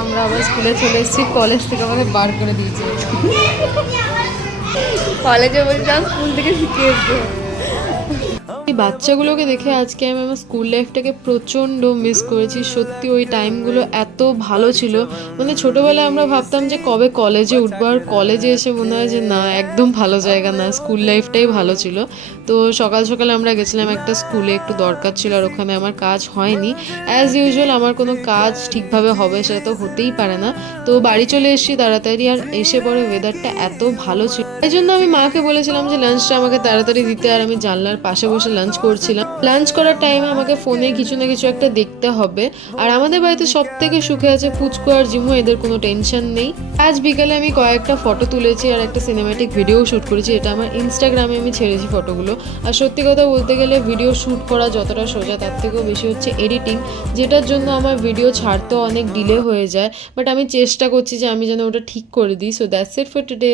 আমরা আবার স্কুলে চলে এসেছি, কলেজ থেকে আমাকে বার করে দিয়েছে। কলেজে বলছিলাম স্কুল থেকে শিখে এসছো। এই বাচ্চাগুলোকে দেখে আজকে আমি আমার স্কুল লাইফটাকে প্রচণ্ড মিস করেছি। সত্যি ওই টাইমগুলো এত ভালো ছিল। মানে ছোটোবেলায় আমরা ভাবতাম যে কবে কলেজে উঠবো, আর কলেজে এসে মনে হয় যে না, একদম ভালো জায়গা না, স্কুল লাইফটাই ভালো ছিল। তো সকাল সকালে আমরা গেছিলাম একটা স্কুলে, একটু দরকার ছিল, আর ওখানে আমার কাজ হয়নি। অ্যাজ ইউজুয়াল আমার কোনো কাজ ঠিকভাবে হবে সেটা তো হতেই পারে না। তো বাড়ি চলে এসেছি তাড়াতাড়ি, আর এসে পরে ওয়েদারটা এত ভালো ছিল, এই জন্য আমি মাকে বলেছিলাম যে লাঞ্চটা আমাকে তাড়াতাড়ি দিতে, আর আমি জানলার পাশে বসে লাঞ্চ করছিলাম। লাঞ্চ করার টাইমে আমাকে ফোনে কিছু না কিছু একটা দেখতে হবে। আর আমাদের বাড়িতে সব থেকে সুখে আছে ফুচকু আর জিমু, এদের কোনো টেনশন নেই। আজ বিকালে আমি কয়েকটা ফটো তুলেছি আর একটা সিনেম্যাটিক ভিডিও শ্যুট করেছি, এটা আমার ইনস্টাগ্রামে আমি ছেড়েছি ফটোগুলো। আর সত্যি কথা বলতে গেলে ভিডিও শ্যুট করা যতটা সোজা তার থেকেও বেশি হচ্ছে এডিটিং, যেটার জন্য আমার ভিডিও ছাড়তেও অনেক ডিলে হয়ে যায়। বাট আমি চেষ্টা করছি যে আমি যেন ওটা ঠিক করে দিই। So that's it for today.